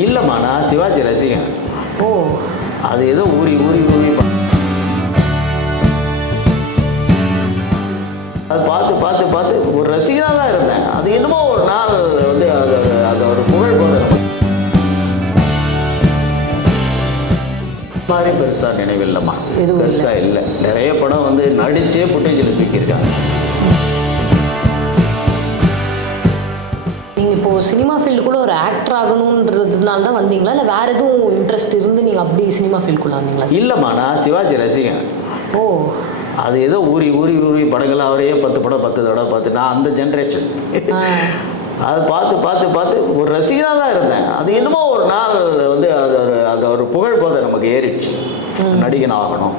இல்லைம்மா நான் சிவாஜி ரசிகன். ஓ. அது ஏதோ ஊறி ஊறி ஊறி அது பார்த்து பார்த்து பார்த்து ஒரு ரசிகனாக தான் இருந்தேன். அது என்னமோ ஒரு நாள் வந்து அது அது ஒரு புகழ் போல மாதிரி பெருசாக நினைவில்லைம்மா. பெருசாக இல்லை. நிறைய படம் வந்து நடிச்சே புட்டேஜில் தூக்கியிருக்காங்க. நீங்கள் இப்போ சினிமா ஃபீல்டுக்குள்ள ஒரு ஆக்டர் ஆகணுன்றதுனால தான் வந்தீங்களா? இல்லை வேற எதுவும் இன்ட்ரெஸ்ட் இருந்து நீங்கள் அப்படி சினிமா ஃபீல்டுக்குள்ள வந்தீங்களா? இல்லைம்மா நான் சிவாஜி ரசிகன். ஓ. அது ஏதோ ஊறி ஊறி ஊறி படங்கள் அவரையே பத்து படம் பத்து தடவை பார்த்து நான் அந்த ஜென்ரேஷன் அதை பார்த்து பார்த்து பார்த்து ஒரு ரசிகனாக தான் இருந்தேன். அது என்னமோ ஒரு நாள் வந்து அது ஒரு அது ஒரு புகழ் போதை நமக்கு ஏறிடுச்சு. நடிகன் ஆகணும்.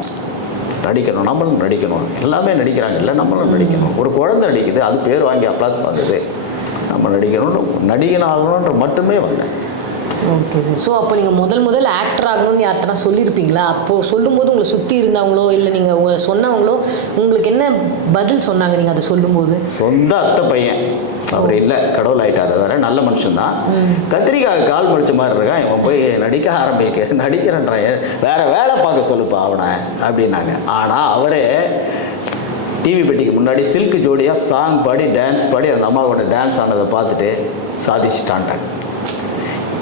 நடிக்கணும். நம்மளும் நடிக்கணும். எல்லாமே நடிக்கிறாங்க. இல்லை நம்மளும் நடிக்கணும். ஒரு குழந்தை நடிக்குது. அது பேர் வாங்கி அப்ளாஸ் வாங்குது நம்ம நடிக்கணும்னு நடிகன் ஆகணுன்ற மட்டுமே வந்தேன். ஓகே சார் ஸோ அப்போ நீங்கள் முதல் முதல் ஆக்டர் ஆகணும்னு யார்கிட்டனா சொல்லியிருப்பீங்களா? அப்போது சொல்லும்போது உங்களை சுற்றி இருந்தவங்களோ இல்லை நீங்கள் உங்களை சொன்னவங்களோ உங்களுக்கு என்ன பதில் சொன்னாங்க நீங்கள் அதை சொல்லும்போது? சொந்த அத்தை பையன். அவர் இல்லை கடவுள் ஆயிட்டார். வேற நல்ல மனுஷன்தான் கத்திரிக்காய் கால் முடிச்ச மாதிரி இருக்கான். இவன் போய் நடிக்க ஆரம்பிக்க நடிக்கிறேன்றான் வேற வேலை பார்க்க சொல்லுப்பா அவனை அப்படின்னாங்க. ஆனால் அவரே டிவி பெட்டிக்கு முன்னாடி சில்க் ஜோடியாக சாங் பாடி டான்ஸ் பாடி அந்த அம்மாவோட டான்ஸ் ஆனதை பார்த்துட்டு சாதிச்சுட்டான்ட்டாங்க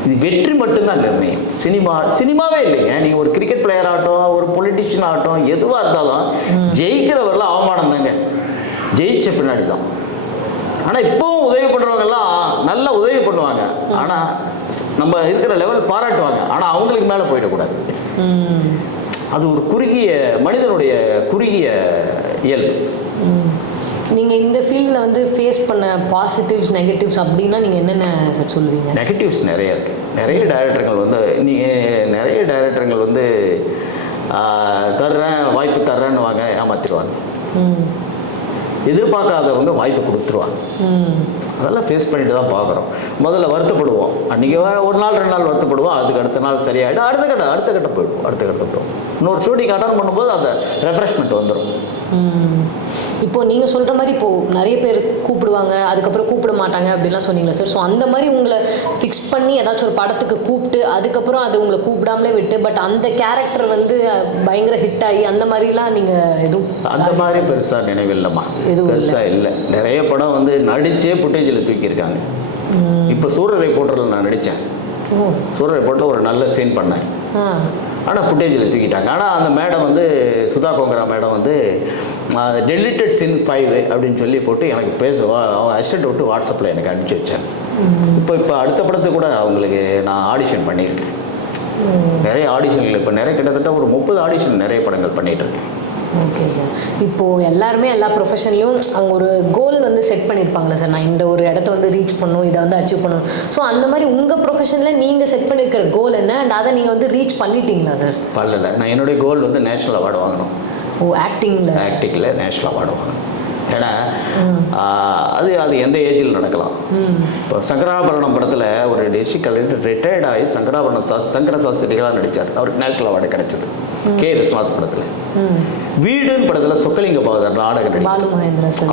இது வெற்றி மட்டும்தான் இல்லை சினிமா சினிமாவே இல்லைங்க. நீங்கள் ஒரு கிரிக்கெட் பிளேயர் ஆகட்டும் ஒரு பொலிட்டிஷியன் ஆகட்டும் எதுவாக இருந்தாலும் ஜெயிக்கிறவரெல்லாம் அவமானம் தாங்க. ஜெயிச்ச பின்னாடி தான் ஆனால் இப்போவும் உதவி பண்ணுறவங்கெல்லாம் நல்லா உதவி பண்ணுவாங்க. ஆனால் நம்ம இருக்கிற லெவல் பாராட்டுவாங்க. ஆனால் அவங்களுக்கு மேலே போயிடக்கூடாது. அது ஒரு குறுகிய மனிதனுடைய குறுகிய இயல்பு. நீங்கள் இந்த ஃபீல்டில் வந்து ஃபேஸ் பண்ண பாசிட்டிவ்ஸ் நெகட்டிவ்ஸ் அப்படின்னா நீங்கள் என்னென்ன சார் சொல்லுவீங்க? நெகட்டிவ்ஸ் நிறைய இருக்குது நிறைய டைரக்டர்கள் வந்து நீ நிறைய டைரக்டர்கள் வந்து தர்றேன் வாய்ப்பு தர்றேன்னு வாங்க ஏமாத்திடுவாங்க. ம். எதிர்பார்க்காதவங்க வாய்ப்பு கொடுத்துருவாங்க. அதெல்லாம் ஃபேஸ் பண்ணிட்டு தான் பார்க்குறோம். முதல்ல வருத்தப்படுவோம். அன்றைக்கி ஒரு நாள் ரெண்டு நாள் வருத்தப்படுவோம். அதுக்கு அடுத்த நாள் சரியாயிடும். அடுத்த கட்டம் அடுத்த கட்டம் போயிடுவோம். அடுத்த கட்டம் போயிடுவோம். இன்னொரு ஷூட்டிங் அட்டன் பண்ணும்போது அந்த ரெஃப்ரெஷ்மெண்ட் வந்துடும் ம். இப்போ நீங்கள் சொல்கிற மாதிரி இப்போ நிறைய பேர் கூப்பிடுவாங்க அதுக்கப்புறம் கூப்பிட மாட்டாங்க அப்படிலாம் சொன்னீங்களா சார் ஸோ அந்த மாதிரி உங்களை ஃபிக்ஸ் பண்ணி ஏதாச்சும் ஒரு படத்துக்கு கூப்பிட்டு அதுக்கப்புறம் அது உங்களை கூப்பிடாமலே விட்டு பட் அந்த கேரக்டர் வந்து பயங்கர ஹிட் ஆகி அந்த மாதிரிலாம் நீங்கள் எதுவும் அந்த மாதிரி பெருசாக நினைவில்லைம்மா. எதுவும். பெருசாக இல்லை. நிறைய படம் வந்து நடிச்சே புட்டேஜில் தூக்கியிருக்காங்க. இப்போ சூரரை போட்டரில் நான் நடித்தேன் சூரரை போட்டில் ஒரு நல்ல சீன் பண்ணேன். ஆனால் ஃபுட்டேஜில் தூக்கிட்டாங்க. ஆனால் அந்த மேடம் வந்து சுதா கோங்கரா மேடம் வந்து டெலிட்டட் சின் ஃபைவ் அப்படின்னு சொல்லி போட்டு எனக்கு பேச அவங்க அசிஸ்டண்ட் விட்டு வாட்ஸ்அப்பில் எனக்கு அனுப்பிச்சி வச்சாங்க. இப்போ இப்போ அடுத்த படத்துக்கு கூட அவங்களுக்கு நான் ஆடிஷன் பண்ணியிருக்கேன். நிறைய ஆடிஷன்கள் இப்போ நிறைய கிட்டத்தட்ட ஒரு முப்பது ஆடிஷன் நிறைய படங்கள் பண்ணிட்டு இருக்கேன் ஓகே சார். இப்போது எல்லாருமே எல்லா ப்ரொஃபஷன்லையும் அவங்க ஒரு கோல் வந்து செட் பண்ணியிருப்பாங்களே சார். நான் இந்த ஒரு இடத்த வந்து ரீச் பண்ணணும் இதை வந்து அச்சீவ் பண்ணணும். ஸோ அந்த மாதிரி உங்கள் ப்ரொஃபஷனில் நீங்கள் செட் பண்ணியிருக்கிற கோல் என்ன? அண்ட் அதை நீங்கள் வந்து ரீச் பண்ணிட்டீங்களா சார்? பல்லல நான் என்னுடைய கோல் வந்து நேஷ்னல் அவார்டு வாங்கணும். ஓ ஆக்டிங்கில் ஆக்டிங்கில் நேஷ்னல் அவார்டு வாங்கணும் ஏன்னா அது அது எந்த ஏஜில் நடக்கலாம்? இப்போ சங்கராபரணம் படத்தில் ஒரு டிஸ்ட்ரிக்ட் கலெக்டர் ரிட்டையர்ட் ஆகி சங்கராபரணம் சாஸ் சங்கர சாஸ்திரிகளாக நடித்தார் அவருக்கு நேஷ்னல் அவார்டு கிடைச்சது. கே. விஸ்வநாத் படத்தில். வீடுன்னு படத்தில் சொக்கலிங்க பாவதர் நாடக நடிகர்.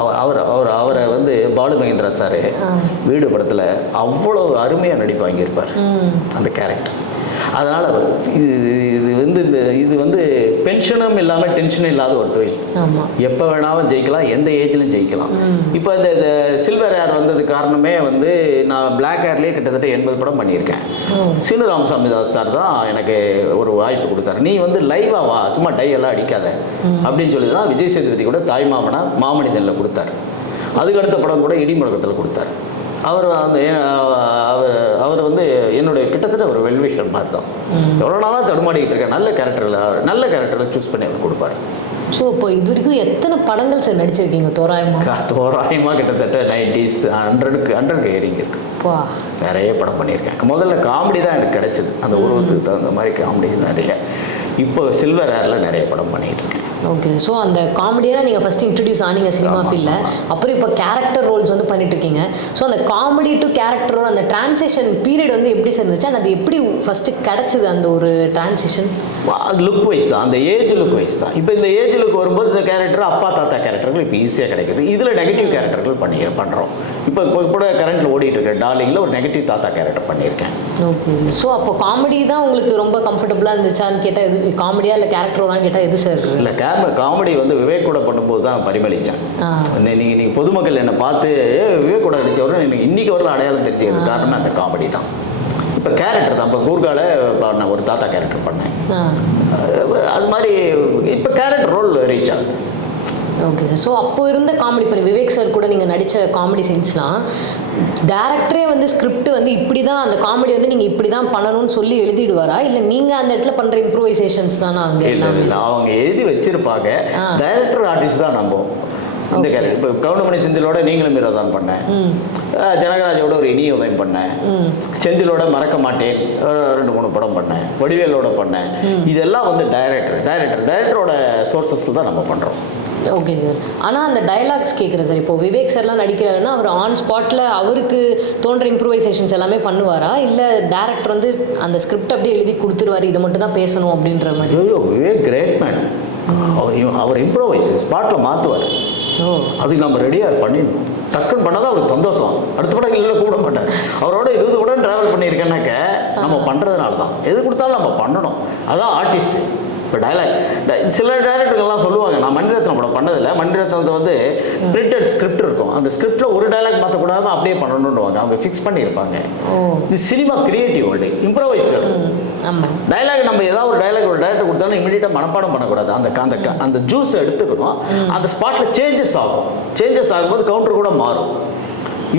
அவர் அவர் அவர் வந்து பாலு மகேந்திரா சார் வீடு படத்தில் அவ்வளோ அருமையாக நடிப்பு வாங்கியிருப்பார். அந்த கேரக்டர் அதனால் இது இது வந்து இந்த இது வந்து பென்ஷனும் இல்லாமல் டென்ஷனும் இல்லாத ஒரு தொழில். எப்போ வேணாலும் ஜெயிக்கலாம் எந்த ஏஜ்லையும் ஜெயிக்கலாம். இப்போ இந்த சில்வர் ஹேர் வந்தது காரணமே வந்து நான் பிளாக் ஹேர்லேயே கிட்டத்தட்ட எண்பது படம் பண்ணியிருக்கேன். சீனு ராமசாமி தாஸ் சார் தான் எனக்கு ஒரு வாய்ப்பு கொடுத்தாரு. நீ வந்து லைவாக வா சும்மா டை எல்லாம் அடிக்காத. அப்படின்னு சொல்லி தான் விஜய் சேதுபதி கூட தாய்மாமனா மாமனிதனில் கொடுத்தாரு. அதுக்கு அடுத்த படம் கூட இடி முழக்கத்தில் கொடுத்தாரு. அவர் அந்த அவர் அவர் வந்து என்னுடைய கிட்டத்தட்ட ஒரு வெல்விஷர் மாதிரி தான் எவ்வளோ நாளாக தடுமாடிக்கிட்டு இருக்கேன் நல்ல கேரக்டரில் நல்ல கேரக்டரில் சூஸ் பண்ணி அவர் கொடுப்பாரு. ஸோ இப்போ இது வரைக்கும் எத்தனை படங்கள் சார் நடிச்சிருக்கீங்க? தோராயமா? க- தோராயமாக கிட்டத்தட்ட நைன்டிஸ் ஹண்ட்ரடுக்கு ஹண்ட்ரடுக்கு ஏறிங்க இருக்கு. பா நிறைய படம் பண்ணியிருக்கேன். முதல்ல காமெடி தான் எனக்கு கிடைச்சது. அந்த உருவத்துக்கு தகுந்த மாதிரி காமெடி நிறைய இப்போ சில்வர் ஏரில் நிறைய படம் பண்ணிட்டு இருக்கேன். ஓகே ஸோ அந்த காமெடியாக நீங்கள் ஃபஸ்ட்டு இன்ட்ரடியூஸ் ஆனீங்க சினிமா ஃபீல்டில் அப்புறம் இப்போ கேரக்டர் ரோல்ஸ் வந்து பண்ணிட்டு இருக்கீங்க ஸோ அந்த காமெடி டு கேரக்டர் ரோல் அந்த டிரான்சிஷன் பீரியட் வந்து எப்படி சார் இருந்துச்சு? and அது எப்படி ஃபஸ்ட்டு கிடச்சிது அந்த ஒரு டிரான்சிஷன் லுக் வைஸ் தான். அந்த ஏஜ் லுக் வைஸ் தான். இப்போ இந்த ஏஜ் லுக் வரும்போது இந்த கேரக்டர் அப்பா தாத்தா கேரக்டர்கள் இப்போ ஈஸியாக கிடைக்குது. இதில் நெகட்டிவ் கேரக்டர்கள் பண்ணி பண்ணுறோம் இப்போ இப்போ கூட கரண்ட்டில் ஓடிட்டு இருக்க டார்லிங்கில் ஒரு நெகட்டிவ் தாத்தா கேரக்டர் பண்ணியிருக்கேன். ஓகே ஸோ அப்போ காமெடி தான் உங்களுக்கு ரொம்ப கம்ஃபர்டபுளாக இருந்துச்சான்னு கேட்டால் எது காமெடியாக இல்லை கேரக்டர் ரோலான்னு கேட்டால் எது சார் இல்லை கேம காமெடி வந்து விவேக் கூட பண்ணும்போது தான் பரிமளித்தேன் நீங்கள் நீங்கள் பொதுமக்கள் என்னை பார்த்து "ஏ, விவேக் கூட நடிச்ச உடனே எனக்கு இன்னைக்கு வரல அடையாளம் தெரிஞ்சது காரணமே அந்த காமெடி தான். இப்போ கேரக்டர் தான். இப்போ கூர்கால நான் ஒரு தாத்தா கேரக்டர் பண்ணேன். அது மாதிரி இப்போ கேரக்டர் ரோல் ரீச் ஆகுது. ஓகே சார் ஸோ அப்போ இருந்த காமெடி பண்ணி விவேக் சார் கூட நீங்கள் நடித்த காமெடி சீன்ஸ்லாம் டேரக்டரே வந்து ஸ்கிரிப்ட் வந்து இப்படி தான் அந்த காமெடி வந்து நீங்கள் இப்படி தான் பண்ணணும்னு சொல்லி எழுதிடுவாரா? இல்லை நீங்கள் அந்த இடத்துல பண்ணுற இம்ப்ரூவைசேஷன்ஸ் தானே அங்கே எல்லாமே? அவங்க எழுதி வச்சிருப்பாங்க. டைரக்டர் ஆர்டிஸ்ட் தான் நம்புவோம். இந்த. கேரக்டர் இப்போ கவுண்டமணி செந்திலோட நீங்களும் தான் பண்ணேன். ஜனகராஜோட ஒரு இனிய உதயம் பண்ணேன். செந்திலோட மறக்க மாட்டேன். ரெண்டு மூணு படம் பண்ணேன். வடிவேலோட பண்ணேன். இதெல்லாம் வந்து டைரக்டர் டைரக்டர் டைரக்டரோட சோர்சஸ் தான் நம்ம பண்ணுறோம் ஓகே சார் ஆனால் அந்த டயலாக்ஸ் கேட்குறேன் சார் இப்போ விவேக் சார்லாம் நடிக்கிறாருன்னா அவர் ஆன் ஸ்பாட்டில் அவருக்கு தோன்ற இம்ப்ரூவைசேஷன்ஸ் எல்லாமே பண்ணுவாரா? இல்லை டேரக்டர் வந்து அந்த ஸ்கிரிப்ட் அப்படியே எழுதி கொடுத்துருவாரு இதை மட்டும் தான் பேசணும் அப்படின்ற மாதிரி? ஐயோ விவேக் கிரேட் மேன் அவர் அவர் இம்ப்ரோவைஸ் ஸ்பாட்டில் மாற்றுவார் ஓ. அதுக்கு நம்ம ரெடியாக பண்ணிடணும். டக்குன்னு பண்ணால் தான் அவருக்கு சந்தோஷம். அடுத்த படம் இல்லை கூப்பிட மாட்டார். அவரோட இருபது படம் ட்ராவல் பண்ணியிருக்கேன்னாக்க நம்ம பண்ணுறதுனால தான் எது கொடுத்தாலும் நம்ம பண்ணணும். அதான் ஆர்டிஸ்ட்டு இப்போ டைலாக் சில டைரக்டர்கள்லாம் சொல்லுவாங்க நான் மணிரத்னம் படம் பண்ணதில்லை. மணிரத்னத்தை வந்து பிரிண்டட் ஸ்கிரிப்ட் இருக்கும். அந்த ஸ்கிரிப்டில் ஒரு டைலாக் மாற்றக்கூடாது அப்படியே பண்ணணுன்றவாங்க அவங்க ஃபிக்ஸ் பண்ணியிருப்பாங்க. இது சினிமா கிரியேட்டிவ் வேர்ல்டு ஆமாம் டயலாக் நம்ம ஏதாவது ஒரு டயலாக் ஒரு டேரக்டர் கொடுத்தாலும் இமீடியட்டாக மனப்பாடம் பண்ணக்கூடாது. அந்த அந்த அந்த ஜூஸ் எடுத்துக்கணும். அந்த ஸ்பாட்டில் சேஞ்சஸ் ஆகும். சேஞ்சஸ் ஆகும்போது கவுண்டர் கூட மாறும்.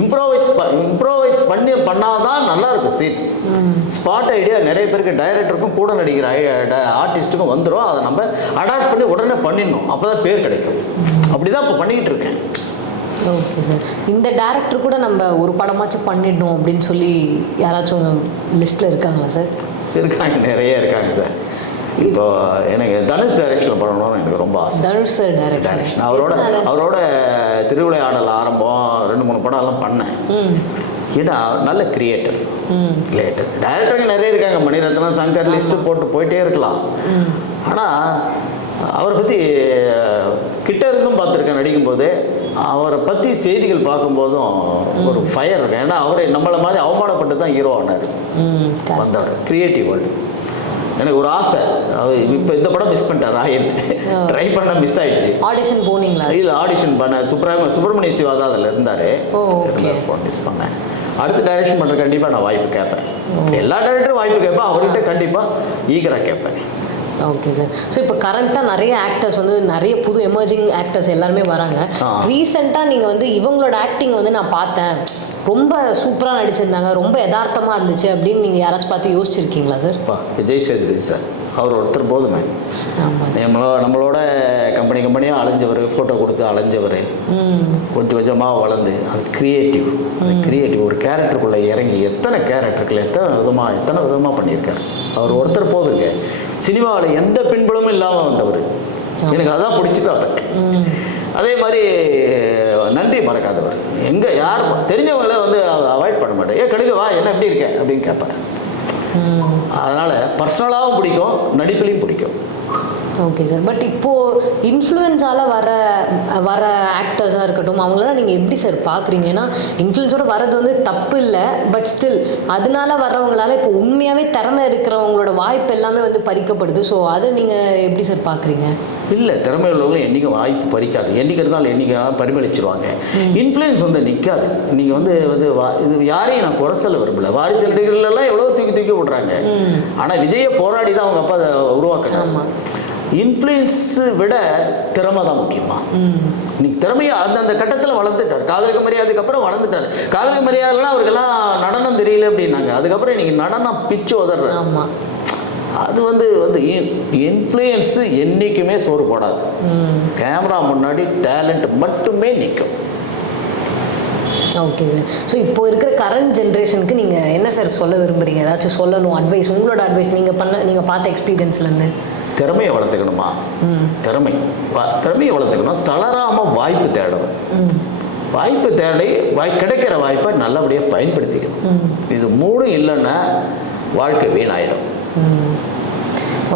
இம்ப்ரோவைஸ் இம்ப்ரோவைஸ் பண்ணி பண்ணாதான் நல்லா இருக்கும் சீட் ஸ்பாட் ஐடியா நிறைய பேருக்கு டைரக்டருக்கும் கூட நடிக்கிற ஆர்டிஸ்ட்டுக்கும் வந்துடும் அதை நம்ம அடாப்ட் பண்ணி உடனே பண்ணிடணும். அப்போ தான் பேர் கிடைக்கும். அப்படி தான் இப்போ பண்ணிக்கிட்டு இருக்கேன். Okay sir. இந்த டேரக்டர் கூட நம்ம ஒரு படமாச்சும் பண்ணிடணும் அப்படின்னு சொல்லி யாராச்சும் லிஸ்ட்டில் இருக்காங்களா சார்? இருக்காங்க நிறைய இருக்காங்க சார். இப்போ எனக்கு தனுஷ் டைரக்ஷனில் பண்ணணும்னு எனக்கு ரொம்ப ஆசை. தனுஷ் டைரக்ஷன் அவரோட அவரோட திருவிளையாடல் ஆரம்பம் ரெண்டு மூணு படம் எல்லாம் பண்ணேன். ம். ஏன்னா நல்ல கிரியேட்டர் ம். கிரியேட்டர் டைரக்டருங்க நிறைய இருக்காங்க. மணிரத்னம் சங்கர் லிஸ்ட்டு போட்டு போயிட்டே இருக்கலாம். ஆனால் அவரை பற்றி கிட்ட இருந்தும் பார்த்துருக்கேன் நடிக்கும்போது. அவரை பற்றி செய்திகள் பார்க்கும்போதும் ஒரு ஃபயர் இருக்கு. ஏன்னா அவரை நம்மளை மாதிரி அவமானப்பட்டு தான் ஹீரோ ஆனார். வந்தவர். கிரியேட்டிவ் வேர்ல்டு எனக்கு ஒரு ஆசை. அவர் இப்போ இந்த படம் மிஸ் பண்ணிட்டார் ராயன் ட்ரை பண்ண மிஸ் ஆயிடுச்சு. ஆடிஷன் போனீங்களா? இதில் ஆடிஷன் பண்ண சுப்ரம சுப்பிரமணிய சிவா தான் அதில் இருந்தார். மிஸ் பண்ணேன். அடுத்து டைரக்ஷன் பண்ணுற கண்டிப்பாக நான் வாய்ப்பு கேட்பேன் எல்லா டைரக்டரும் வாய்ப்பு கேட்பேன் அவர்கிட்ட கண்டிப்பாக ஈகராக கேட்பேன் ஓகே சார் ஸோ இப்போ கரண்ட்டாக நிறைய ஆக்டர்ஸ் வந்து நிறைய புது எமர்ஜிங் ஆக்டர்ஸ் எல்லாருமே வராங்க. ரீசெண்டாக நீங்கள் வந்து இவங்களோட ஆக்டிங் வந்து நான் பார்த்தேன். ரொம்ப சூப்பராக நடிச்சிருந்தாங்க. ரொம்ப யதார்த்தமாக இருந்துச்சு அப்படின்னு நீங்கள் யாராச்சும் பார்த்து யோசிச்சிருக்கீங்களா சார் விஜய் சேதுபதி சார் அவர் ஒருத்தர் போதுமே. ஆமாம் நம்மளோ நம்மளோட கம்பெனி கம்பெனியாக அலைஞ்சவர் ஃபோட்டோ கொடுத்து அலைஞ்சவர். கொஞ்சம் கொஞ்சமாக வளர்ந்து அது கிரியேட்டிவ் அது கிரியேட்டிவ் ஒரு கேரக்டருக்குள்ளே இறங்கி எத்தனை கேரக்டர்கள் எத்தனை விதமாக எத்தனை விதமாக பண்ணியிருக்காரு. அவர் ஒருத்தர் போதுங்க. சினிமாவில் எந்த பின்புலமும் இல்லாமல் வந்தவர். எனக்கு அதான் பிடிச்சது அவருக்கு ம். அதே மாதிரி நன்றி மறக்காதவர். எங்கே யார் தெரிஞ்சவங்கள வந்து அவாய்ட் பண்ண மாட்டேன். ஏன் கடுகு வா என்ன எப்படி இருக்க? அப்படின்னு கேட்பாரு ம். அதனால் பர்சனலாகவும் பிடிக்கும் நடிப்புலையும் பிடிக்கும். ஓகே சார் பட் இப்போது இன்ஃப்ளூயன்ஸால் வர வர ஆக்டர்ஸாக இருக்கட்டும் அவங்களெல்லாம் நீங்கள் எப்படி சார் பார்க்குறீங்க ஏன்னா இன்ஃப்ளூயன்ஸோட வர்றது வந்து தப்பு இல்லை பட் ஸ்டில் அதனால வர்றவங்களால இப்போ உண்மையாகவே திறமை இருக்கிறவங்களோட வாய்ப்பு எல்லாமே வந்து பறிக்கப்படுது. ஸோ அதை நீங்கள் எப்படி சார் பார்க்குறீங்க இல்லை திறமை உள்ளவங்க என்றைக்கும் வாய்ப்பு பறிக்காது. என்னைக்கு இருந்தாலும் என்னைக்கு பரிமளிச்சிருவாங்க இன்ஃப்ளூயன்ஸ் வந்து நிற்காது நீங்கள் வந்து வந்து இது யாரையும் நான் குறை சொல்ல விரும்பல. வாரிசு நடிகர்களெல்லாம் எவ்வளோ தூக்கி தூக்கி விட்றாங்க ஆனால் விஜயை போராடி தான் அவங்க அப்பா அதை உருவாக்குறாங்க. இன்ஃப்ளூயன்ஸ் விட திறமை தான் முக்கியமா. ம் இன்னைக்கு திறமையா அந்த அந்த கட்டத்தில் வளர்ந்துட்டார் காதலிக்க மரியாதைக்கு அப்புறம் வளர்ந்துட்டார். காதலிக்க மரியாதைலாம் அவருக்கெல்லாம் நடனம் தெரியல அப்படின்னாங்க. அதுக்கப்புறம் இன்னைக்கு நடனம் பிச்சு உதறாரு ஆமாம் அது வந்து வந்து இன்ஃப்ளூயன்ஸு என்றைக்குமே சோறு போடாது. கேமரா முன்னாடி டேலண்ட் மட்டுமே நிற்கும் ஓகே சார். ஸோ இப்போ இருக்கிற கரண்ட் ஜென்ரேஷனுக்கு நீங்கள் என்ன சார் சொல்ல விரும்புறீங்க? ஏதாச்சும் சொல்லணும் அட்வைஸ் உங்களோட அட்வைஸ் நீங்கள் பண்ண நீங்கள் பார்த்த எக்ஸ்பீரியன்ஸ்லேருந்து திறமையை வளர்த்துக்கணுமா? திறமை. திறமையை வளர்த்துக்கணும். தளராமல் வாய்ப்பு தேடணும். வாய்ப்பு தேடி வாய் கிடைக்கிற வாய்ப்பை நல்லபடியாக பயன்படுத்திக்கணும். இது மூணும் இல்லைன்னா வாழ்க்கை வீணாயிடும்.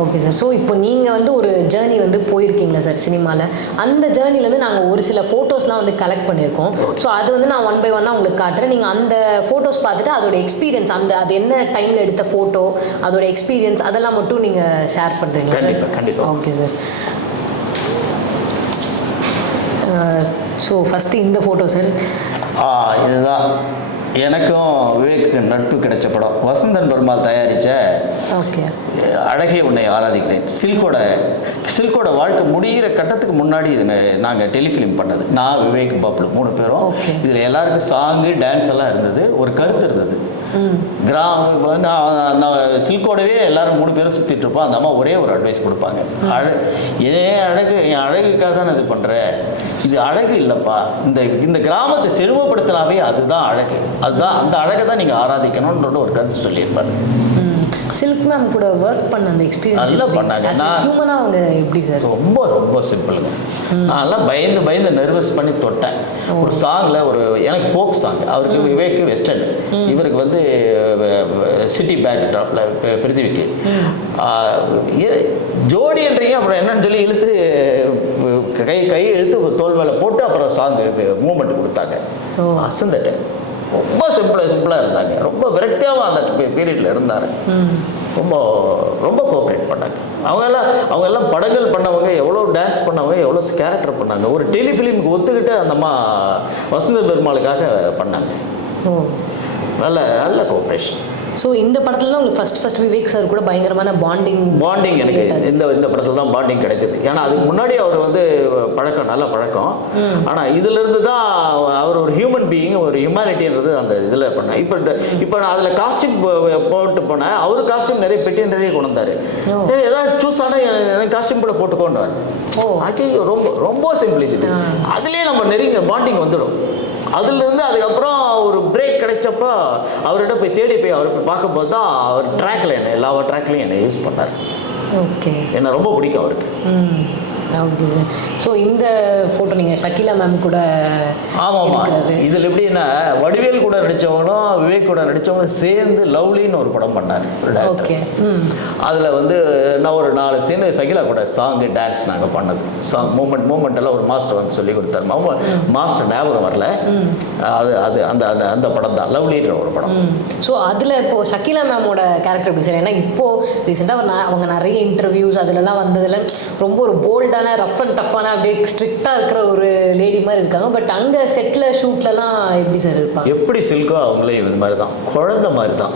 Okay sir. ஸோ இப்போ நீங்கள் வந்து ஒரு ஜேர்னி வந்து போயிருக்கீங்களா சார் சினிமாவில் அந்த ஜேர்னிலேருந்து நாங்கள் ஒரு சில ஃபோட்டோஸ்லாம் வந்து கலெக்ட் பண்ணியிருக்கோம். ஸோ அது வந்து நான் ஒன் பை ஒன்னாக உங்களுக்கு காட்டுறேன். நீங்கள் அந்த ஃபோட்டோஸ் பார்த்துட்டு அதோட எக்ஸ்பீரியன்ஸ் அந்த அது என்ன டைமில் எடுத்த ஃபோட்டோ அதோட எக்ஸ்பீரியன்ஸ் அதெல்லாம் மட்டும் நீங்கள் ஷேர் பண்ணுறீங்களா கண்டிப்பா, கண்டிப்பா. Okay sir. ஸோ ஃபஸ்ட்டு இந்த ஃபோட்டோ சார். ஆ இதுதான். எனக்கும் விவேக்கு நட்பு கிடைச்ச படம். வசந்தன் பெருமாள் தயாரித்த ஓகே அழகே உன்னை ஆராதிக்கிறேன். சில்கோட சில்கோட வாழ்க்கை முடிகிற கட்டத்துக்கு முன்னாடி இது நாங்கள் டெலிஃபிலிம் பண்ணது. நான் விவேக் பப்ளு மூணு பேரும். இதில் எல்லாருக்கும் சாங்கு டான்ஸ் எல்லாம் இருந்தது. ஒரு கருத்து இருந்தது. கிராம நான் சில்கோடவே எல்லாரும் மூணு பேரும் சுற்றிட்டு இருப்போம். அந்த அம்மா ஒரே ஒரு அட்வைஸ் கொடுப்பாங்க. அழ ஏன் அழகு என் அழகுக்காக தான் இது பண்ணுறேன் இது அழகு இல்லைப்பா. இந்த இந்த கிராமத்தை செருமப்படுத்தினாவே அதுதான் அழகு. அதுதான் அந்த அழகை தான் நீங்கள் ஆராதிக்கணும்ன்ற ஒரு கருத்து சொல்லியிருப்பாரு. சில்க் மேம் கூட ஒர்க் பண்ண அந்த எக்ஸ்பீரியன்ஸ் நல்லா பண்ணாங்க. நான்- ஹியூமனாக அவங்க எப்படி சார் ரொம்ப ரொம்ப சிம்பிளுங்க நான்லாம் பயந்து பயந்து நர்வஸ் பண்ணி தொட்டேன். ஒரு சாங்கில் ஒரு எனக்கு போக் சாங் அவருக்கு விவேக்கு வெஸ்டர்ன் இவருக்கு வந்து சிட்டி பேக் ட்ராப்பில் பிருத்திவிக்கு. ஜோடின்றீங்க அப்புறம் என்னன்னு சொல்லி இழுத்து கை கை இழுத்து தோல் மேலே போட்டு அப்புறம் சாங்கு மூமெண்ட் கொடுத்தாங்க. அசந்துட்டேன். ரொம்ப சிம்பிளாக சிம்பிளாக இருந்தாங்க. ரொம்ப விரக்தியாகவும் அந்த பீரியடில் இருந்தார் ரொம்ப ரொம்ப கோஆப்ரேட் பண்ணாங்க. அவங்க எல்லாம் அவங்க எல்லாம் படங்கள் பண்ணவங்க எவ்வளோ டான்ஸ் பண்ணவங்க எவ்வளோ கேரக்டர் பண்ணாங்க. ஒரு டெலிஃபிலிமுக்கு ஒத்துக்கிட்டு அந்த அம்மா வசந்த பெருமாளுக்காக பண்ணாங்க. நல்ல நல்ல கோஆப்ரேஷன் ஸோ இந்த படத்துல தான் உங்களுக்கு ஃபர்ஸ்ட் ஃபர்ஸ்ட் விவேக் சார் கூட பயங்கரமான பாண்டிங் பாண்டிங் எனக்கு. இந்த இந்த படத்தில் தான் பாண்டிங் கிடைச்சது. ஏன்னா அதுக்கு முன்னாடி அவர் வந்து பழக்கம் நல்ல பழக்கம். ஆனால் இதிலிருந்து தான் அவர் ஒரு ஹியூமன் பீயிங் ஒரு ஹியூமனிட்டின்றது அந்த இதில் பண்ணேன் இப்போ இப்போ நான் அதில் காஸ்டியூம் போட்டு போனேன். அவர் காஸ்டியூம் நிறைய பெட்டி நிறைய கொண்டு வந்தார். ஏதாவது சூஸ் ஆனால் காஸ்டியூம் கூட போட்டுக்கோண்டார் ரொம்ப ரொம்ப சிம்பிளிசிட்டி அதுலேயே நம்ம நெருங்க பாண்டிங் வந்துடும். அதுலேருந்து அதுக்கப்புறம் ஒரு பிரேக் கிடைச்சப்போ அவர்கிட்ட போய் தேடி போய் அவரை போய் பார்க்கும்போது தான் அவர் ட்ராக்ல என்ன எல்லா ட்ராக்லையும் என்னை யூஸ் பண்ணார். ஓகே என்ன ரொம்ப பிடிக்கும் அவருக்கு. ஓகே சார் ஸோ இந்த ஃபோட்டோ நீங்கள் ஷக்கிலா மேம் கூட ஆமாம் ஆமாம். இதில் எப்படின்னா வடிவேல் கூட நடித்தவங்களும் விவேக் கூட நடித்தவங்களும் சேர்ந்து லவ்லின்னு ஒரு படம் பண்ணார். ஓகே அதில் வந்து நான் ஒரு நாலு சீனு சகிலா கூட சாங்கு டான்ஸ் நாங்கள் பண்ணது. சாங் மூமெண்ட் மூமெண்ட் எல்லாம் ஒரு மாஸ்டர் வந்து சொல்லி கொடுத்தாரு. மாமா மாஸ்டர் ஞாபகம் வரல. அது அது அந்த அந்த அந்த படம் தான். லவ்லின்ற ஒரு படம். ஸோ அதில் இப்போ ஷக்கிலா மேமோட கேரக்டர் எப்படி சார் ஏன்னா இப்போ ரீசெண்டாக அவங்க நிறைய இன்டர்வியூஸ் அதுலலாம் வந்ததில் ரொம்ப ஒரு போல்டான ரஃப் அண்ட் டஃப்பான அப்படியே ஸ்ட்ரிக்டாக இருக்கிற ஒரு லேடி மாதிரி இருக்காங்க. பட் அங்கே செட்டில் ஷூட்லலாம் எப்படி சார் இருப்பாங்க? எப்படி சில்கோ அவங்களே இது மாதிரி தான் குழந்தை மாதிரி தான்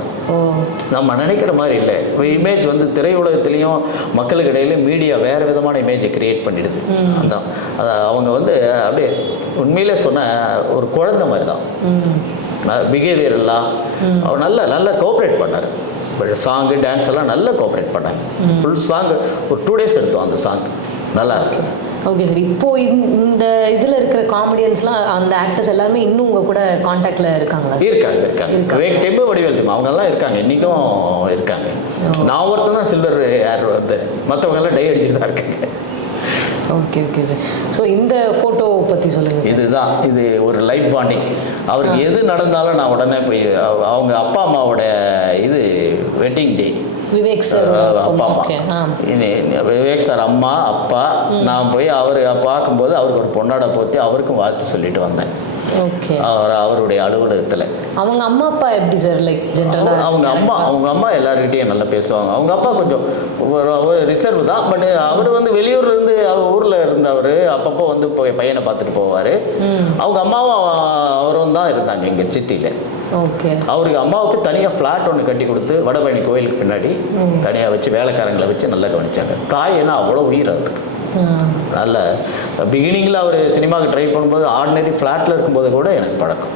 நம்ம நினைக்கிற மாதிரி இல்லை. இமேஜ் வந்து திரையுலகத்துலேயும் மக்களுக்கு இடையில மீடியா வேறு விதமான இமேஜை கிரியேட் பண்ணிடுது. அந்த அது அவங்க வந்து அப்படியே உண்மையிலே சொன்ன ஒரு குழந்தை மாதிரி தான் பிஹேவியர் எல்லாம். அவர் நல்ல நல்ல கோஆப்ரேட் பண்ணார். சாங்கு டான்ஸ் எல்லாம் நல்ல கோஆப்ரேட் பண்ணாங்க ஃபுல் சாங் ஒரு டூ டேஸ் எடுத்தோம் அந்த சாங் நல்லா இருக்குது. ஓகே சார் இப்போ இந்த- இதில் இருக்கிற காமெடியன்ஸ்லாம் அந்த ஆக்டர்ஸ் எல்லாருமே இன்னும் உங்கள் கூட காண்டாக்டில் இருக்காங்களா? இருக்காங்க இருக்காங்க. விவேக் டெம்பு வடிவேல் டெம்பு. அவங்கெல்லாம் இருக்காங்க. இன்றைக்கும் இருக்காங்க. நான் ஒருத்தன் தான் சில்வர் யார் வந்து மற்றவங்க எல்லாம் டை அடிச்சுட்டு தான் இருக்காங்க. ஓகே ஓகே சார் ஸோ இந்த ஃபோட்டோ பற்றி சொல்லுங்கள் சார் இதுதான். இது ஒரு லைஃப் பாண்டிங் அவருக்கு எது நடந்தாலும் நான் உடனே போய் அவ- அவங்க அப்பா அம்மாவோட இது வெட்டிங் டே விவேக் சார் அப்பா விவேக் சார் அம்மா அப்பா நான் போய் அவர் பார்க்கும்போது அவருக்கு ஒரு பொன்னாடை போத்தி அவருக்கும் வாழ்த்து சொல்லிட்டு வந்தேன். அவர் அவருடைய அலுவலகத்தில். அவங்க அம்மா அப்பா எப்படி சார் லைக் ஜென்ரலாக அவங்க அம்மா அவங்க அம்மா எல்லாருக்கிட்டையும் நல்லா பேசுவாங்க. அவங்க அப்பா கொஞ்சம் ரிசர்வ் தான். பட் அவர் வந்து வெளியூர்ல இருந்து அவர் ஊரில் இருந்தவர் அப்பப்போ வந்து போய் பையனை பார்த்துட்டு போவார். அவங்க அம்மாவும் அவரும் தான் இருந்தாங்க இங்கே சிட்டியில். ஓகே அவருக்கு அம்மாவுக்கு தனியாக ஃப்ளாட் ஒன்று கட்டி கொடுத்து வடபழனி கோயிலுக்கு பின்னாடி தனியாக வச்சு வேலைக்காரங்களை வச்சு நல்லா கவனிச்சாங்க. தாய் ஏன்னா அவ்வளோ உயிர் அவருக்கு. நல்ல பிகினிங்கில் அவர் சினிமாவுக்கு ட்ரை பண்ணும்போது ஆர்டினரி ஃப்ளாட்டில் இருக்கும்போது கூட எனக்கு பழக்கம்.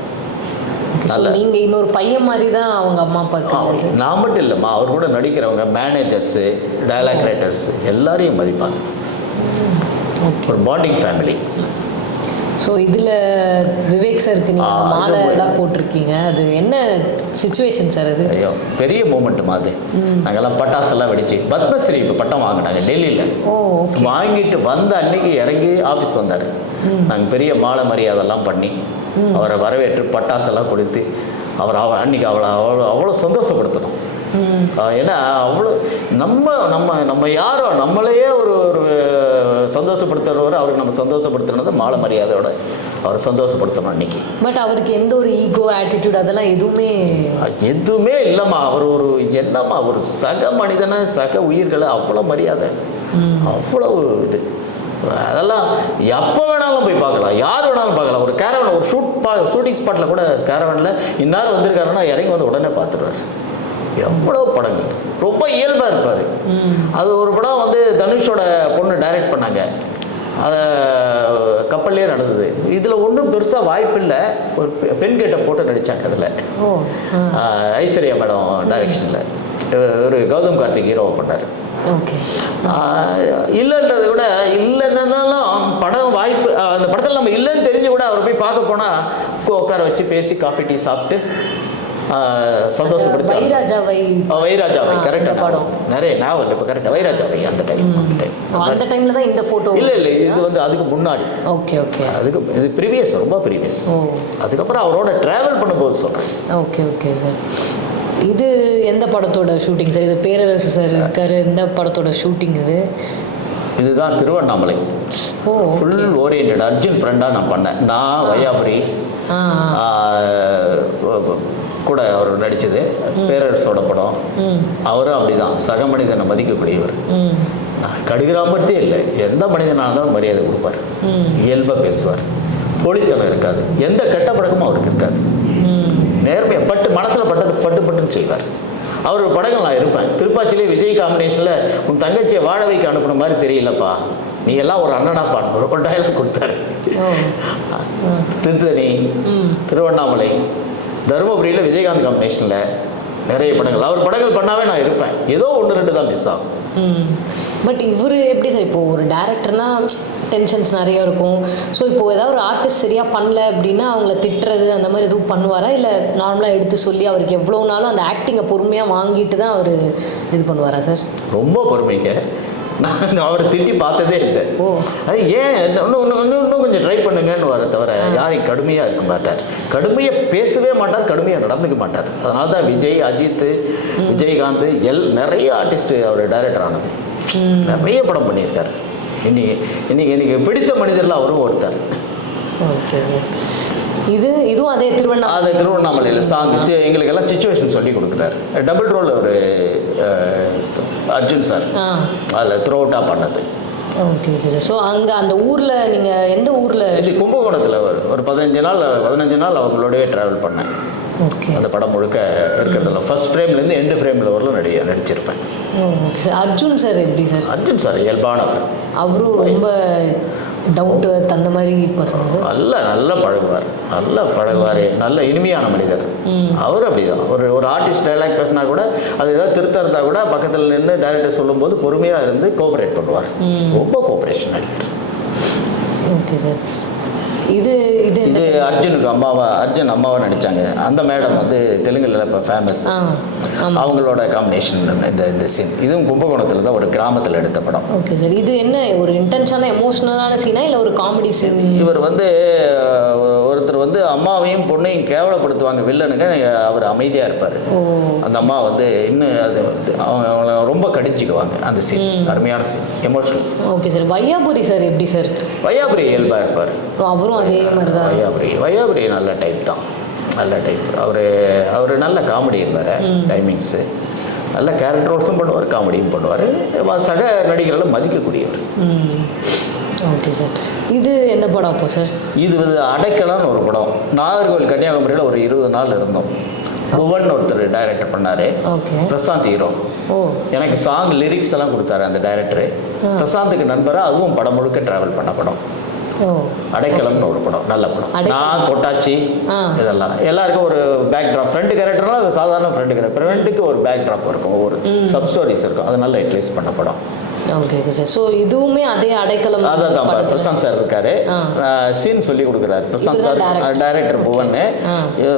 நீங்கள் இன்னொரு பையன் மாதிரி தான் அவங்க அம்மா அப்பாவுக்கு நான் மட்டும் இல்லைம்மா அவர் கூட நடிக்கிறவங்க மேனேஜர்ஸு டயலாக் ரைட்டர்ஸ் எல்லாரையும் மதிப்பாங்க. ஒரு பாண்டிங் ஃபேமிலி ஸோ இதில் விவேக் சாருக்கு நீங்கள் மாலை எல்லாம் போட்டிருக்கீங்க. அது என்ன சுச்சுவேஷன் சார் அது? ஐயோ பெரிய மூமெண்ட்டுமா அது. நாங்கெல்லாம் பட்டாசெல்லாம் வெடிச்சு பத்மஸ்ரீ இப்போ பட்டம் வாங்கினாங்க டெல்லியில். வாங்கிட்டு வந்த அன்னைக்கு இறங்கி ஆஃபீஸ் வந்தார். நாங்கள் பெரிய மாலை மரியாதைலாம் பண்ணி அவரை வரவேற்று பட்டாசெல்லாம் கொடுத்து அவர் அவ அன்னைக்கு அவளை அவ்வளோ அவ்வளோ சந்தோஷப்படுத்தணும். ஏன்னா அவ்வளோ நம்ம நம்ம நம்ம யாரோ நம்மளையே ஒரு ஒரு சந்தோஷப்படுத்துறவர் அவருக்கு நம்ம சந்தோஷப்படுத்துனது மாலை மரியாதையோட அவரை சந்தோஷப்படுத்தணும் அன்னைக்கு. பட் அவருக்கு எந்த ஒரு ஈகோ ஆட்டிடியூட் அதெல்லாம் எதுவுமே எதுவுமே இல்லைம்மா அவர் ஒரு என்னம்மா ஒரு சக மனிதனை சக உயிர்களை அவ்வளோ மரியாதை. அவ்வளவு இது. அதெல்லாம் எப்போ வேணாலும் போய் பார்க்கலாம். யார் வேணாலும் பார்க்கலாம். ஒரு கேரவன் ஒரு ஷூட் பா ஷூட்டிங் ஸ்பாட்டில் கூட கேரவனில் இன்னார் வந்திருக்காருன்னா இறங்கி வந்து உடனே பார்த்துடுவார் எவ்வளோ படங்கள். ரொம்ப இயல்பாக இருப்பார். அது ஒரு படம் வந்து தனுஷோட பொண்ணு டைரக்ட் பண்ணாங்க. அதை கப்பல்லே நடந்தது. இதில் ஒன்றும் பெருசாக வாய்ப்பில்லை. ஒரு பெ- பெண் கேட்டை போட்டு நடித்தாங்க அதில். ஐஸ்வர்யா மேடம் டைரக்ஷனில் ஒரு கௌதம் கார்த்திக் ஹீரோ பண்ணார். ஓகே. இல்லைன்றதை விட இல்லைன்னாலும் படம் வாய்ப்பு அந்த படத்தில் நம்ம இல்லைன்னு தெரிஞ்சு கூட அவர் போய் பார்க்க போனால் உட்கார வச்சு பேசி காஃபி டீ சாப்பிட்டு சந்தோஷப்படுத்தி வைராஜாவை வைராஜாவை கரெக்டாக படம். நிறைய ஞாபகம் இப்போ கரெக்டாக வைராஜாவை அந்த டைம் அந்த டைம் ஓ, அந்த டைம்ல தான் இந்த ஃபோட்டோ இல்லை இல்லை இது வந்து அதுக்கு முன்னாடி. ஓகே ஓகே அதுக்கு இது ப்ரீவியஸ் ரொம்ப ப்ரீவியஸ் அதுக்கப்புறம் அவரோட ட்ராவல் பண்ணும்போது சொல்கிறேன் ஓகே ஓகே சார் இது எந்த படத்தோட ஷூட்டிங் சார் இது பேரரசு சார் இருக்காரு. எந்த படத்தோட ஷூட்டிங் இது? இதுதான் திருவண்ணாமலை. ஓ ஃபுல் ஓரியன்ட் அர்ஜுன் ஃப்ரெண்டாக நான் பண்ணேன். நான் வையாபுரி கூட அவர் நடித்தது பேரரசோட படம். அவரும் அப்படிதான். சக மனிதனை மதிக்கக்கூடியவர். ம். கடிகிராமர்த்தே இல்லை. எந்த மனிதனாக இருந்தாலும் மரியாதை கொடுப்பார். இயல்பாக பேசுவார். போலித்தனம் இருக்காது. எந்த கெட்ட பழக்கமும் அவருக்கு இருக்காது. ம். நேர்மையாக பட்டு மனசில் பட்டது பட்டு பட்டுன்னு செய்வார். அவர் படங்கள் நான் இருப்பேன். திருப்பாச்சிலே விஜய் காம்பினேஷனில் உன் தங்கச்சியை வாழ வைக்க அனுப்புன மாதிரி தெரியலப்பா. நீ எல்லாம் ஒரு அண்ணனாப்பான் ஒரு டைலாக் கொடுத்தாரு. திருத்தணி திருவண்ணாமலை தருமபுரியில் விஜயகாந்த் காம்பினேஷனில் நிறைய படங்கள். அவர் படங்கள் பண்ணாவே நான் இருப்பேன். ஏதோ ஒன்று ரெண்டு தான் மிஸ் ஆகும். ம். பட் இவர் எப்படி சார் இப்போ ஒரு டேரக்டர்னா டென்ஷன்ஸ் நிறைய இருக்கும். ஸோ இப்போ ஏதாவது ஒரு ஆர்டிஸ்ட் சரியாக பண்ணல அப்படின்னா அவங்கள திட்டுறது அந்த மாதிரி எதுவும் பண்ணுவாரா? இல்லை நார்மலாக எடுத்து சொல்லி அவருக்கு எவ்வளோ நாளும் அந்த ஆக்டிங்கை பொறுமையாக வாங்கிட்டு தான் அவர் இது பண்ணுவாரா சார் ரொம்ப பொறுமைங்க. நான் அவரை திட்டி பார்த்ததே இல்லை. அது ஏன்? இன்னும் இன்னும் இன்னும் கொஞ்சம் ட்ரை பண்ணுங்கன்னு வர தவிர யாரையும் கடுமையாக இருக்க மாட்டார். கடுமையாக பேசவே மாட்டார் கடுமையாக நடந்துக்க மாட்டார். அதனால தான் விஜய் அஜித் விஜயகாந்த் எல் நிறைய ஆர்டிஸ்ட் அவர் டைரக்டர் ஆனது. நிறைய படம் பண்ணியிருக்காரு. இன்னைக்கு இன்னைக்கு எனக்கு பிடித்த மனிதரில் அவரும் ஒருத்தர். ஓகே. இது இதுவும் அதே திருவண்ணாமலை. அது திருவண்ணாமலையில் சாங் எங்களுக்கெல்லாம் சுச்சுவேஷன் சொல்லி கொடுக்குறாரு. டபுள் ரோல் ஒரு அர்ஜுன் சார். அதில் த்ரூ அவுட்டாக பண்ணது. ஓகே ஓகே சார் ஸோ அங்கே அந்த ஊரில் நீங்கள் எந்த ஊரில்? இது கும்பகோணத்தில் ஒரு ஒரு பதினஞ்சு நாள் பதினஞ்சு நாள் அவங்களோடவே ட்ராவல் பண்ணேன். ஓகே அந்த படம் முழுக்க இருக்கிறதுல ஃபர்ஸ்ட் ஃப்ரேம்லேருந்து எண்டு ஃப்ரேமில் வரலும் நடி நடிச்சிருப்பேன். ஓகே சார் அர்ஜுன் சார் எப்படி சார் அர்ஜுன் சார் இயல்பானவர். அவரும் ரொம்ப டவுட்டு அந்த மாதிரி பர்சன் சார் நல்ல நல்லா பழகுவார். நல்லா பழகுவார். நல்ல இனிமையான மனிதர். அவர் அப்படிதான். ஒரு ஒரு ஆர்டிஸ்ட் டைலாக் பேசினா கூட அது ஏதாவது திருத்த இருந்தா கூட பக்கத்தில் நின்று டைரக்டர் சொல்லும்போது பொறுமையாக இருந்து கோஆப்ரேட் பண்ணுவார். ரொம்ப கோஆப்ரேஷன் நடிகர் ஓகே சார் இது இது இது அர்ஜுனுக்கு அம்மாவா அர்ஜுன் அம்மாவா நடிச்சாங்க. அந்த மேடம் வந்து தெலுங்குல இப்போ ஃபேமஸ் அவங்களோட காம்பினேஷன் இந்த இந்த சீன் இதுவும் கும்பகோணத்தில் தான் ஒரு கிராமத்தில் எடுத்த படம். ஓகே சார் இது என்ன ஒரு இன்டென்ஷனான எமோஷ்னலான சீனா இல்லை ஒரு காமெடி சீன் இவர் வந்து ஒருத்தர் வந்து அம்மாவையும் பொண்ணையும் கேவலப்படுத்துவாங்க வில்லனுங்க அவர் அமைதியாக இருப்பார். அந்த அம்மா வந்து இன்னும் அது அவங்கள ரொம்ப கடிச்சிக்குவாங்க அந்த சீன் அருமையான scene emotional okay sir Vaiyapuri sir எப்படி சார் வையாபுரி இயல்பாக இருப்பார். அவரும் அதே மாதிரி தான் வையாபுரி வையாபுரி நல்ல டைப் தான். நல்ல டைப் அவர் அவர் நல்ல காமெடி இருப்பார் டைமிங்ஸு நல்ல கேரக்டர் ரோல்ஸும் பண்ணுவார் காமெடியும் பண்ணுவார். சக நடிகர்களை மதிக்கக்கூடியவர். Okay sir. இது எந்த படம் அப்போ சார்? இது வந்து அடைக்கலான்னு ஒரு படம். நாகர்கோவில் கன்னியாகுமரியில் ஒரு இருபது நாள் இருந்தோம். புவன் ஒருத்தர் டைரக்டர் பண்ணார். ஓகே. பிரசாந்த் ஹீரோ. ஓ. எனக்கு சாங் லிரிக்ஸ் எல்லாம் கொடுத்தாரு அந்த டைரக்டரு பிரசாந்துக்கு நண்பராக அதுவும் படம் முழுக்க ட்ராவல் பண்ண படம். அடைக்கலம்னு ஒரு படம் நல்ல படம். நான் கொட்டாச்சி. இதெல்லாம். எல்லாருக்கும் ஒரு பேக் ட்ராப் ஃப்ரெண்டு கேரக்டர்லாம் அது சாதாரண ஃப்ரெண்டு கேரக்டர் ஃப்ரெண்டுக்கு ஒரு பேக் ட்ராப் இருக்கும் ஒவ்வொரு சப் ஸ்டோரிஸ் இருக்கும். அது நல்லா யூட்டிலைஸ் பண்ண படம். ஓகே ஓகே சார் ஸோ இதுவுமே அதே அடைக்கலம் அதான். பிரசாந்த் சார் இருக்காரு. சீன் சொல்லி கொடுக்குறாரு. பிரசாந்த் சார். டைரக்டர் புவன்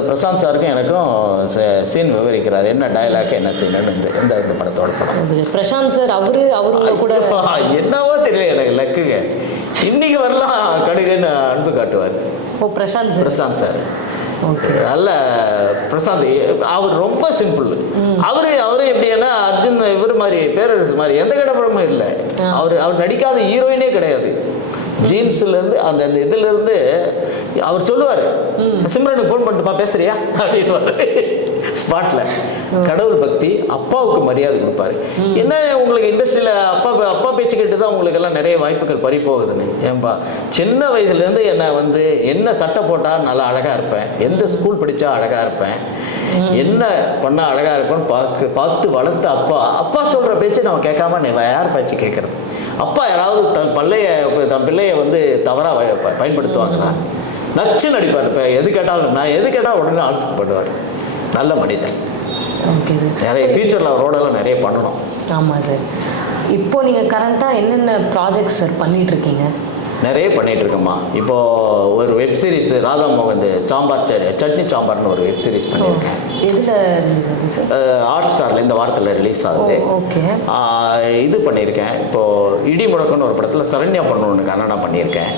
பிரசாந்த் சாருக்கும் எனக்கும் சீன் விவரிக்கிறார். என்ன டயலாக் என்ன சீன் இந்த இந்த படத்தோட படம். பிரசாந்த் சார் அவரு அவருங்க கூட என்னவோ தெரியல எனக்கு லக்குங்க. இன்னைக்கு வரலாம் கடுகுன்னு அன்பு காட்டுவார். ஓ Prashanth sir. Prashanth sir. Okay. நல்ல பிரசாந்த். அவர் ரொம்ப சிம்பிள். அவரு அவரு எப்படின்னா அர்ஜுன் இவர் மாதிரி பேரரசு மாதிரி எந்த கடப்படமும் இல்லை. அவர் அவர் நடிக்காத ஹீரோயினே கிடையாது. ஜீன்ஸ்ல இருந்து அந்த அந்த இதுல இருந்து அவர் சொல்லுவார் சிம்ரனுக்கு ஃபோன் பண்ணிட்டுமா பேசுறியா? அப்படின்னு ஸ்பாட்ல கடவுள் பக்தி அப்பாவுக்கு மரியாதை கொடுப்பாரு. என்ன உங்களுக்கு இண்டஸ்ட்ரியில் அப்பா அப்பா பேச்சு கேட்டு தான் உங்களுக்கு எல்லாம் நிறைய வாய்ப்புகள் பறி போகுதுன்னு ஏன்பா சின்ன வயசுலேருந்து என்னை வந்து என்ன சட்டை போட்டால் நல்லா அழகாக இருப்பேன் எந்த ஸ்கூல் படித்தா அழகாக இருப்பேன் என்ன பண்ணால் அழகாக இருப்பேன்னு பார்த்து பார்த்து வளர்த்த அப்பா அப்பா சொல்கிற பேச்சு நம்ம கேட்காம நீ யார் பேச்சு கேட்குறது? அப்பா யாராவது தன் பள்ளைய தன் பிள்ளைய வந்து தவறாக பயன்படுத்துவாங்களா? நச்சு நடிப்பார் இப்போ எது கேட்டாலும் நான் எது கேட்டால் உடனே ஆன்சர் பண்ணுவார். நல்ல மனிதன். ஓகே சார் நிறைய ஃபியூச்சரில் அவரோடலாம் நிறைய பண்ணணும். ஆமாம் சார் இப்போ நீங்கள் கரண்ட்டாக என்னென்ன ப்ராஜெக்ட்ஸ் சார் பண்ணிட்டு இருக்கீங்க? நிறைய பண்ணிட்டு இருக்கேம்மா. இப்போ ஒரு வெப் சீரிஸ் ராதா மோகன் சாம்பார் சட்னி சாம்பார்னு ஒரு வெப் சீரிஸ் பண்ணியிருக்கேன். ஹாட் ஸ்டாரில் இந்த வாரத்தில் ரிலீஸ் ஆகுது. ஓகே இது பண்ணியிருக்கேன். இப்போ இடி முழக்கம்னு ஒரு படத்தில் சரண்யா பண்ணணுன்னு கன்னடா பண்ணியிருக்கேன்.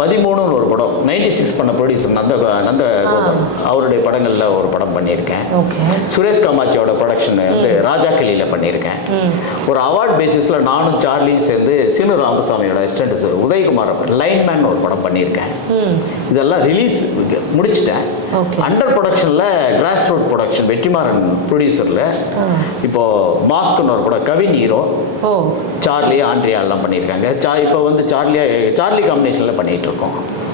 பதிமூணுன்னு ஒரு படம். நைன்டி சிக்ஸ் பண்ண ப்ரொடியூசர் நந்த நந்த அவருடைய படங்களில் ஒரு படம் பண்ணியிருக்கேன். சுரேஷ் காமாட்சியோட ப்ரொடக்ஷன் வந்து ராஜா கிளியில் பண்ணியிருக்கேன். ஒரு அவார்ட் பேசிஸில் நானும் சார்லியும் சேர்ந்து சீனு ராமசாமியோட அசிஸ்டன்ட் உதயகுமார் லைன்மேன் ஒரு படம் பண்ணியிருக்கேன். இதெல்லாம் ரிலீஸ் முடிச்சிட்டேன். அண்டர் ப்ரொடக்ஷனில் கிராஸ் ரோட் ப்ரொடக்ஷன் வெற்றிமாறன் ப்ரொடியூசரில். இப்போ மாஸ்க்னு ஒரு படம் கவின் ஹீரோ சார்லி ஆண்ட்ரியா எல்லாம் பண்ணியிருக்காங்க. சா இப்போ வந்து சார்லியா சார்லி காம்பினேஷனில் பண்ணிகிட்டு இருக்கோம்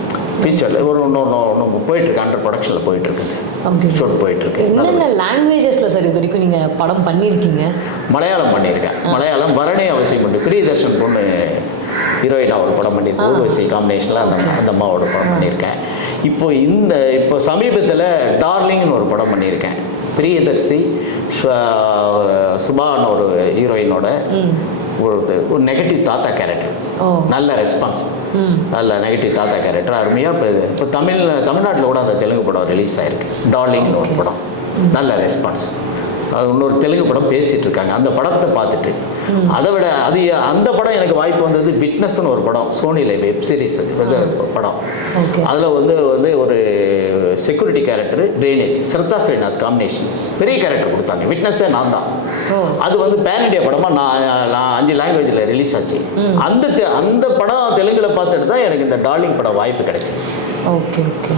ஃபியூச்சரில் ஒரு ஒன்று ஒன்று போயிட்டுருக்கு. அண்டர் ப்ரொடக்ஷனில் போயிட்டுருக்குது ஓகே ஷூட் போயிட்டுருக்கு. என்னென்ன லாங்குவேஜஸில் சார் இது வரைக்கும் நீங்கள் படம் பண்ணியிருக்கீங்க? மலையாளம் பண்ணியிருக்கேன். மலையாளம் பரணி அவசியம் உண்டு. பிரியதர்ஷன் பொண்ணு ஹீரோயினாக ஒரு படம் பண்ணியிருக்கேன் ஊர்வசி காம்பினேஷனில் அந்த அந்த அம்மாவோட படம் பண்ணியிருக்கேன். இப்போ இந்த இப்போ சமீபத்தில் டார்லிங்னு ஒரு படம் பண்ணியிருக்கேன். பிரியதர்சி ஸ்வ- சுபான்னு ஒரு ஹீரோயினோட. ஒரு ஒரு நெகட்டிவ் தாத்தா கேரக்டர் நல்ல ரெஸ்பான்ஸ் நல்ல நெகட்டிவ் தாத்தா கேரக்டர் அருமையாக இப்போ இது. இப்போ தமிழ் தமிழ்நாட்டில் கூட அந்த தெலுங்கு படம் ரிலீஸ் ஆயிருக்கு. டார்லிங்னு ஒரு படம். நல்ல ரெஸ்பான்ஸ் அது இன்னொரு தெலுங்கு படம் பேசிட்டு இருக்காங்க. அந்த படத்தை பார்த்துட்டு. அதை விட அது அந்த படம் எனக்கு வாய்ப்பு வந்தது விட்னஸ்னு ஒரு படம். சோனியில் வெப் சீரிஸ் அது. வந்து படம். அதில் வந்து வந்து ஒரு security character drainage Shraddha Srinath combination பெரிய கேரக்டர் கொடுத்தாங்க. விட்னஸே நான் தான். அது வந்து பேன் இண்டியா படமாக நான் நான் அஞ்சு லாங்குவேஜில் ரிலீஸ் ஆச்சு. அந்த அந்த படம் தெலுங்குல பார்த்துட்டு தான் எனக்கு இந்த டார்லிங் படம் வாய்ப்பு கிடைச்சிது. Okay okay.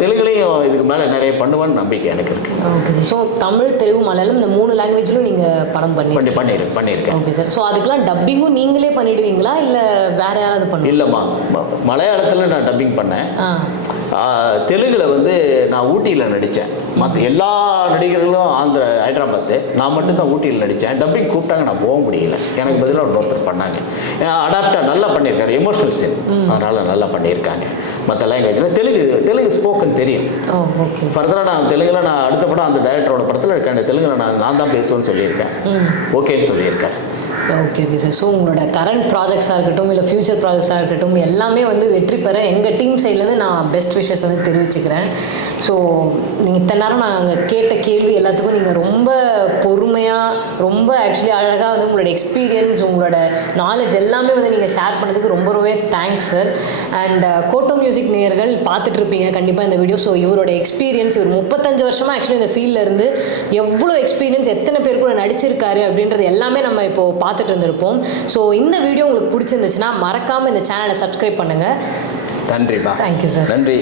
தெலுங்குலையும் இதுக்கு மேலே நிறைய பண்ணுவேன்னு நம்பிக்கை எனக்கு இருக்கு. ஓகே ஸோ தமிழ் தெலுங்கு மலையாளம் இந்த மூணு லாங்குவேஜ்லையும் நீங்கள் படம் பண்ணி பண்ணி பண்ணிரு பண்ணியிருக்கேன் ஓகே சார். ஸோ அதுக்கெல்லாம் டப்பிங்கும் நீங்களே பண்ணிடுவீங்களா? இல்லை வேற யாராவது பண்ணுவீங்க இல்லைம்மா. மலையாளத்தில் நான் டப்பிங் பண்ணேன். தெலுங்குல வந்து நான் ஊட்டியில் நடித்தேன் மற்ற எல்லா நடிகர்களும் ஆந்திர ஹைதராபாத்து நான் மட்டும்தான் ஊட்டியில் நடித்தேன் டப்பிங் கூப்பிட்டாங்க நான் போக முடியல. எனக்கு பதிலாக ஒரு ஒருத்தர் பண்ணாங்க. அடாப்டாக நல்லா பண்ணியிருக்காரு. எமோஷனல் சீன் அதனால் நல்லா பண்ணியிருக்காங்க. மற்ற லாங்குவேஜில் தெலுங்கு தெலுங்கு ஸ்போக்கன் தெரியும். ஃபர்தராக நான் தெலுங்குல நான் அடுத்த படம் அந்த டைரக்டரோட படத்தில் இருக்கேன். தெலுங்குல நான் நான் தான் பேசுவேன்னு சொல்லியிருக்கேன். ஓகேன்னு சொல்லியிருக்கேன். ஓகே ஓகே சார் ஸோ உங்களோட கரண்ட் ப்ராஜெக்ட்ஸாக இருக்கட்டும் இல்லை ஃப்யூச்சர் ப்ராஜெக்ட்ஸாக இருக்கட்டும் எல்லாமே வந்து வெற்றி பெற எங்கள் டீம் சைட்லேருந்து நான் பெஸ்ட் விஷஸ் வந்து தெரிவிச்சுக்கிறேன். ஸோ நீங்கள் இத்தனை நேரம் நாங்கள் கேட்ட கேள்வி எல்லாத்துக்கும் நீங்கள் ரொம்ப பொறுமையாக ரொம்ப ஆக்சுவலி அழகாக வந்து உங்களோட எக்ஸ்பீரியன்ஸ் உங்களோட நாலேஜ் எல்லாமே வந்து நீங்கள் ஷேர் பண்ணதுக்கு ரொம்ப ரொம்பவே தேங்க்ஸ் சார் அண்ட் கோட்டோ மியூசிக் நேயர்கள் பார்த்துட்ருப்பீங்க கண்டிப்பாக இந்த வீடியோ ஸோ இவரோட எக்ஸ்பீரியன்ஸ் இவர் முப்பத்தஞ்சு வருஷமாக ஆக்சுவலி இந்த ஃபீல்டில் இருந்து எவ்வளோ எக்ஸ்பீரியன்ஸ் எத்தனை பேர் கூட நடிச்சிருக்காரு அப்படின்றது எல்லாமே நம்ம இப்போ பார்த்துட்டு இருந்திருப்போம் ஸோ இந்த வீடியோ உங்களுக்கு பிடிச்சிருந்துச்சுன்னா மறக்காமல் இந்த சேனலை சப்ஸ்கிரைப் பண்ணுங்கள் நன்றிப்பா. தேங்க்யூ சார் நன்றி.